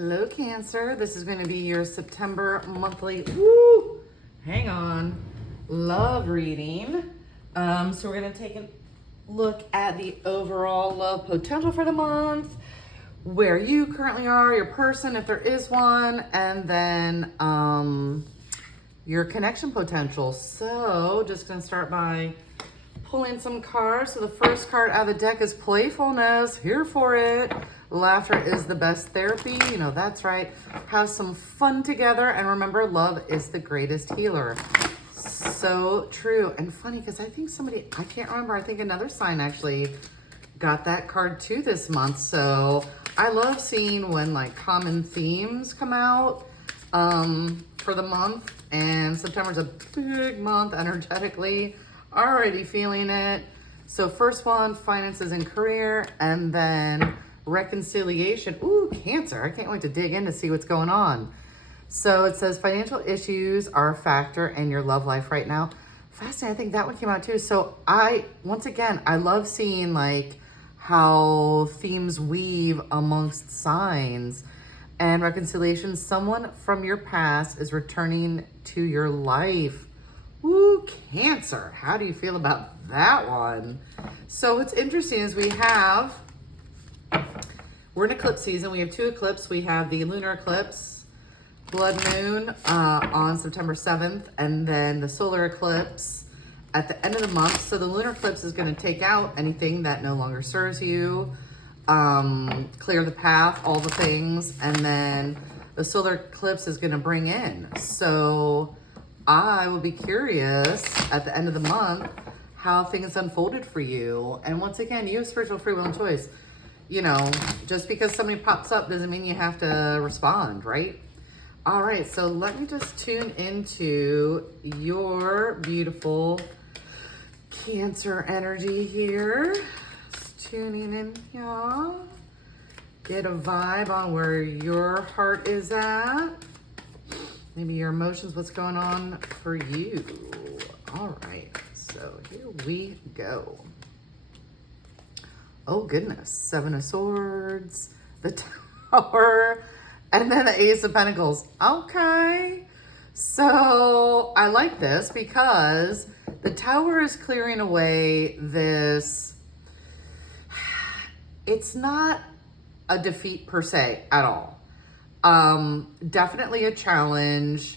Hello, Cancer. This is going to be your September monthly, hang on, love reading. So we're going to take a look at the overall love potential for the month, where you currently are, your person, if there is one, and then your connection potential. So just going to start by pulling some cards. So the first card out of the deck is playfulness. Here for it. Laughter is the best therapy. You know, that's right. Have some fun together. And remember, love is the greatest healer. So true. And funny, because I think somebody, I can't remember, I think another sign actually got that card too this month. So I love seeing when like common themes come out for the month. And September's a big month energetically. Already feeling it. So first one, finances and career, and then reconciliation. Ooh, Cancer. I can't wait to dig in to see what's going on. So it says financial issues are a factor in your love life right now. Fascinating. I think that one came out too. So once again, I love seeing like how themes weave amongst signs. And reconciliation, someone from your past is returning to your life. Ooh, Cancer. How do you feel about that one? So what's interesting is we're in eclipse season. We have two eclipses. We have the lunar eclipse, blood moon, on September 7th, and then the solar eclipse at the end of the month. So the lunar eclipse is going to take out anything that no longer serves you, clear the path, all the things, and then the solar eclipse is going to bring in. So I will be curious at the end of the month how things unfolded for you. And once again, you have spiritual free will and choice. You know, just because somebody pops up doesn't mean you have to respond, right? All right, so let me just tune into your beautiful Cancer energy here. Just tuning in, y'all. Get a vibe on where your heart is at. Maybe your emotions, what's going on for you. All right, so here we go. Oh goodness, Seven of Swords, the Tower, and then the Ace of Pentacles. Okay, so I like this because the Tower is clearing away this, it's not a defeat per se at all. Definitely a challenge,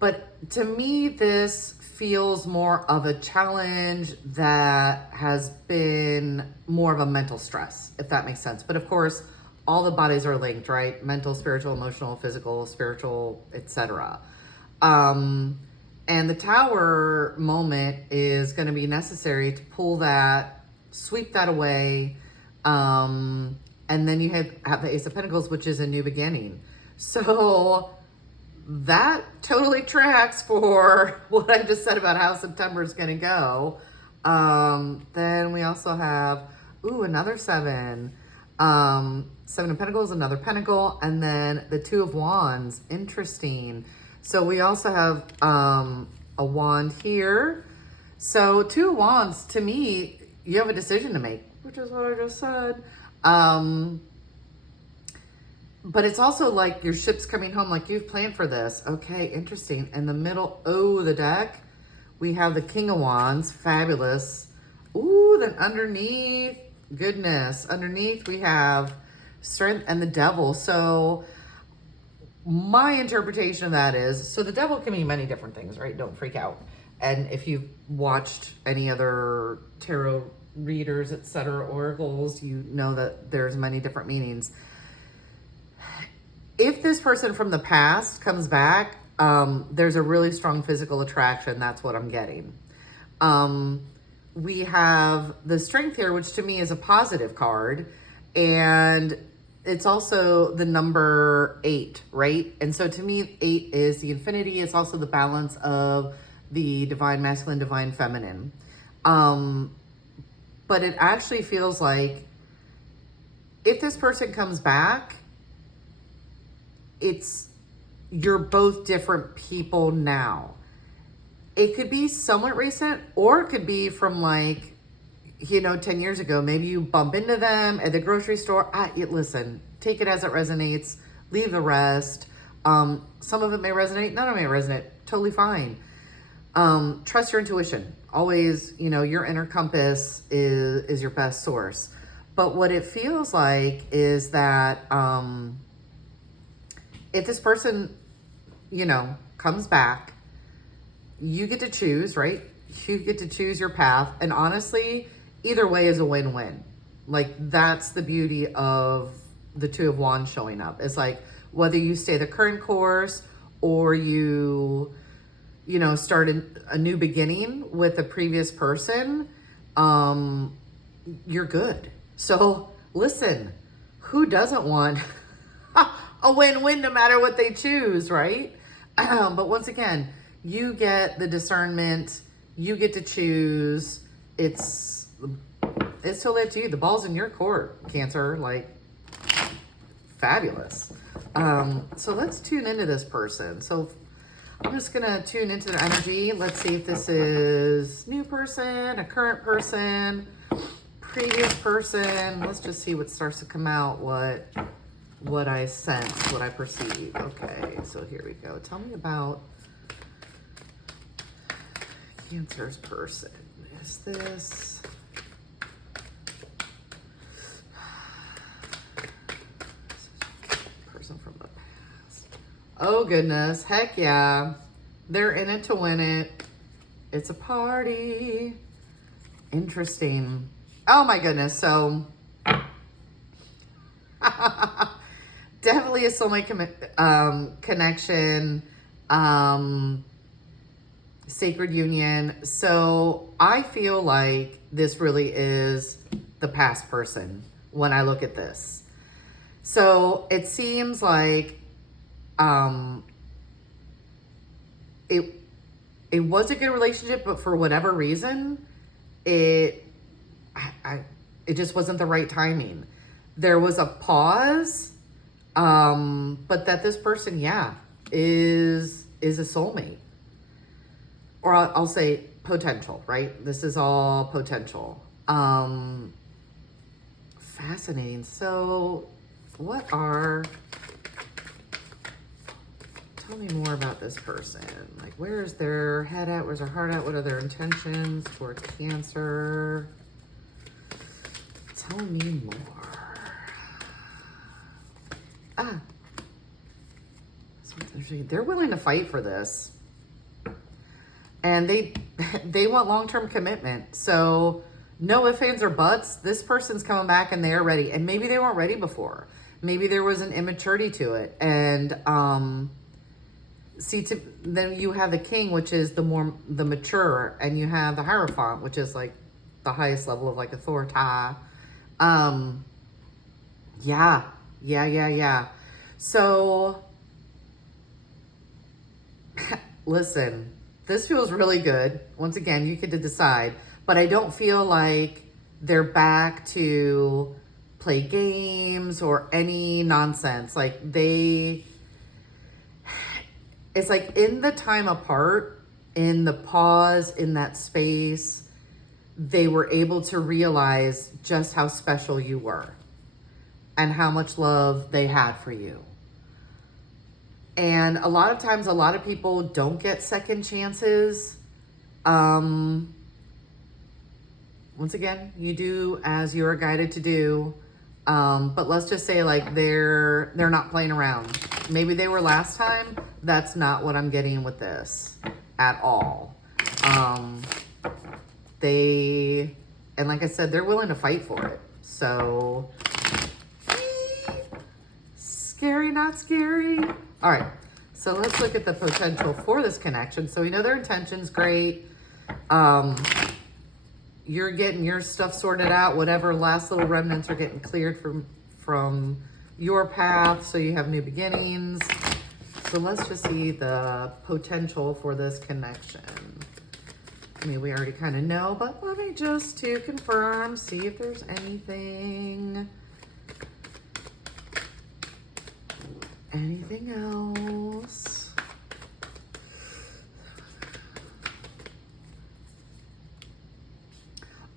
but to me, this feels more of a challenge that has been more of a mental stress, if that makes sense. But of course, all the bodies are linked, right? Mental, spiritual, emotional, physical, spiritual, etc. And the Tower moment is going to be necessary to pull that, sweep that away, and then you have the Ace of Pentacles, which is a new beginning. So that totally tracks for what I just said about how September is going to go. Then we also have, another seven. Seven of Pentacles, another Pentacle, and then the Two of Wands. Interesting. So we also have a wand here. So Two of Wands, to me, you have a decision to make, which is what I just said. But it's also like your ship's coming home, like you've planned for this. Okay, interesting. In the middle, the deck, we have the King of Wands, fabulous. Then underneath, goodness, underneath we have Strength and the Devil. So my interpretation of that is, so the Devil can mean many different things, right? Don't freak out. And if you've watched any other tarot readers, etc., oracles, you know that there's many different meanings. If this person from the past comes back, there's a really strong physical attraction. That's what I'm getting. We have the Strength here, which to me is a positive card. And it's also the number 8, right? And so to me, 8 is the infinity. It's also the balance of the divine masculine, divine feminine. But it actually feels like if this person comes back, you're both different people now. It could be somewhat recent, or it could be from 10 years ago. Maybe you bump into them at the grocery store. Listen, take it as it resonates. leave the rest. Some of it may resonate, none of it may resonate. Totally fine. Trust your intuition. Always, your inner compass is your best source. But what it feels like is that if this person, comes back, you get to choose, right? You get to choose your path. And honestly, either way is a win-win. Like, that's the beauty of the Two of Wands showing up. It's like, whether you stay the current course or you start a new beginning with a previous person, you're good. So listen, who doesn't want a win-win no matter what they choose, right? But once again, you get the discernment, you get to choose. It's totally up to you. The ball's in your court, Cancer. Like, fabulous. So let's tune into this person. So I'm just gonna tune into their energy. Let's see if this is new person, a current person, previous person. Let's just see what starts to come out, what I sense, what I perceive. Okay, so here we go. Tell me about Cancer's person. Is this person from the past? Oh goodness, heck yeah. They're in it to win it. It's a party. Interesting. Oh my goodness, so definitely a soulmate connection, sacred union. So I feel like this really is the past person when I look at this. So it seems like it was a good relationship, but for whatever reason, it just wasn't the right timing. There was a pause, but that this person, is a soulmate. Or I'll say potential, right? This is all potential. Fascinating. So tell me more about this person. Like, where's their head at? Where's their heart at? What are their intentions towards Cancer? Tell me more. They're willing to fight for this. And they want long-term commitment. So no ifs, ands, or buts. This person's coming back and they're ready. And maybe they weren't ready before. Maybe there was an immaturity to it. And then you have the King, which is the mature, and you have the Hierophant, which is like the highest level of like authority. Yeah. So listen, this feels really good. Once again, you get to decide, but I don't feel like they're back to play games or any nonsense. Like it's like in the time apart, in the pause, in that space, they were able to realize just how special you were and how much love they had for you. And a lot of times, a lot of people don't get second chances. Once again, you do as you're guided to do. But let's just say like they're not playing around. Maybe they were last time. That's not what I'm getting with this at all. And like I said, they're willing to fight for it. So scary, not scary. All right. So let's look at the potential for this connection. So we know their intention's great. You're getting your stuff sorted out. Whatever last little remnants are getting cleared from your path. So you have new beginnings. So let's just see the potential for this connection. I mean, we already kind of know, but let me just to confirm, see if there's anything else.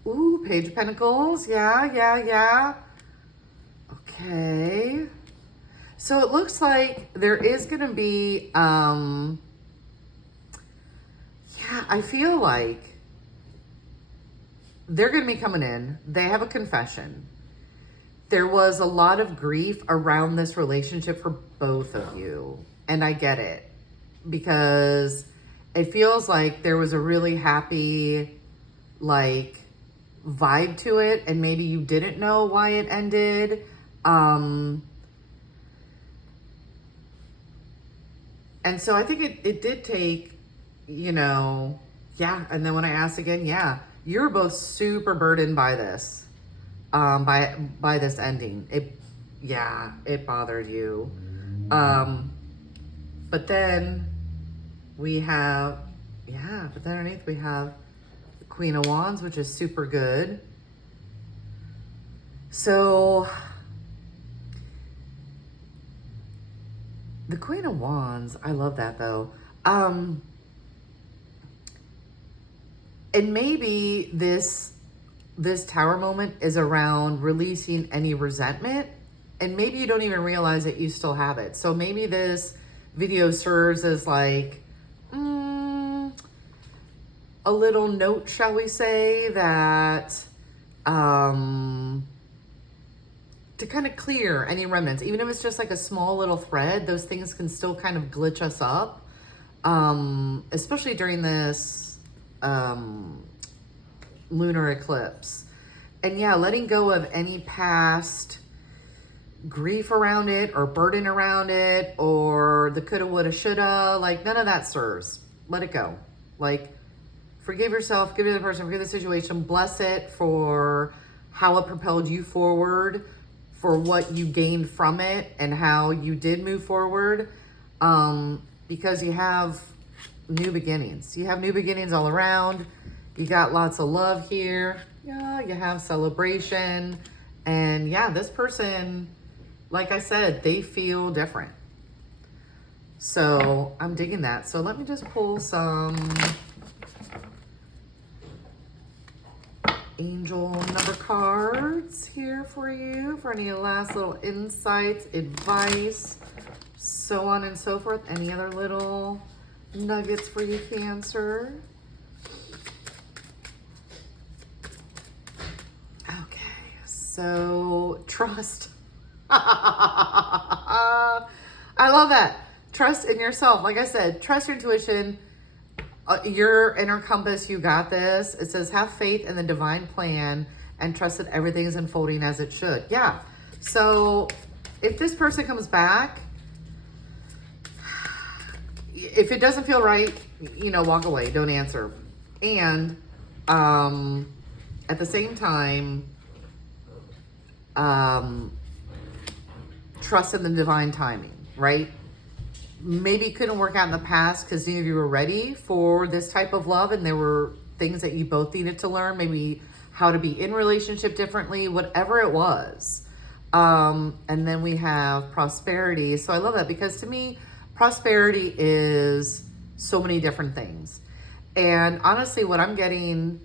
Ooh, Page of Pentacles. Yeah. Okay. So it looks like there is going to be, yeah, I feel like they're going to be coming in. They have a confession. There was a lot of grief around this relationship for both of you. And I get it, because it feels like there was a really happy, like, vibe to it. And maybe you didn't know why it ended. And so I think it did take, you know, yeah. And then when I asked again, yeah, you're both super burdened by this, by this ending. It bothered you. But then we have, but then underneath we have the Queen of Wands, which is super good. So the Queen of Wands, I love that though. And maybe this Tower moment is around releasing any resentment, and maybe you don't even realize that you still have it. So maybe this video serves as like a little note, shall we say, that to kind of clear any remnants, even if it's just like a small little thread. Those things can still kind of glitch us up, especially during this lunar eclipse. And yeah, letting go of any past grief around it, or burden around it, or the coulda, woulda, shoulda, like none of that serves. Let it go. Like, forgive yourself, forgive the other person, forgive the situation, bless it for how it propelled you forward, for what you gained from it, and how you did move forward, because you have new beginnings. You have new beginnings all around. You got lots of love here. Yeah, you have celebration. And yeah, this person, like I said, they feel different. So I'm digging that. So let me just pull some angel number cards here for you, for any last little insights, advice, so on and so forth. Any other little nuggets for you, Cancer? Okay, so trust. I love that. Trust in yourself. Like I said, trust your intuition. Your inner compass, you got this. It says, have faith in the divine plan and trust that everything is unfolding as it should. Yeah. So if this person comes back, if it doesn't feel right, you know, walk away, don't answer. And at the same time, trust in the divine timing, right? Maybe it couldn't work out in the past because neither of you were ready for this type of love, and there were things that you both needed to learn, maybe how to be in relationship differently, whatever it was. And then we have prosperity. So I love that, because to me, prosperity is so many different things. And honestly, what I'm getting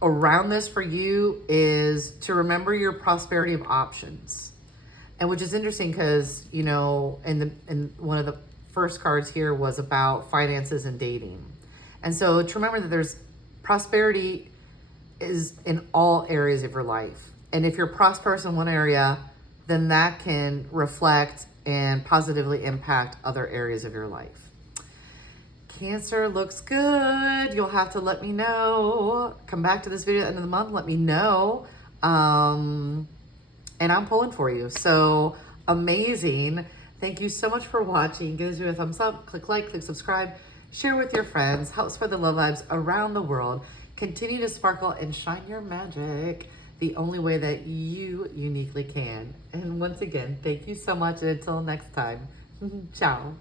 around this for you is to remember your prosperity of options. And which is interesting because, you know, in one of the first cards here was about finances and dating. And so to remember that there's prosperity is in all areas of your life. And if you're prosperous in one area, then that can reflect and positively impact other areas of your life. Cancer looks good. You'll have to let me know. Come back to this video at the end of the month. Let me know. And I'm pulling for you. So amazing. Thank you so much for watching. Give this video a thumbs up. Click like, click subscribe. Share with your friends. Help spread the love vibes around the world. Continue to sparkle and shine your magic the only way that you uniquely can. And once again, thank you so much. And until next time, ciao.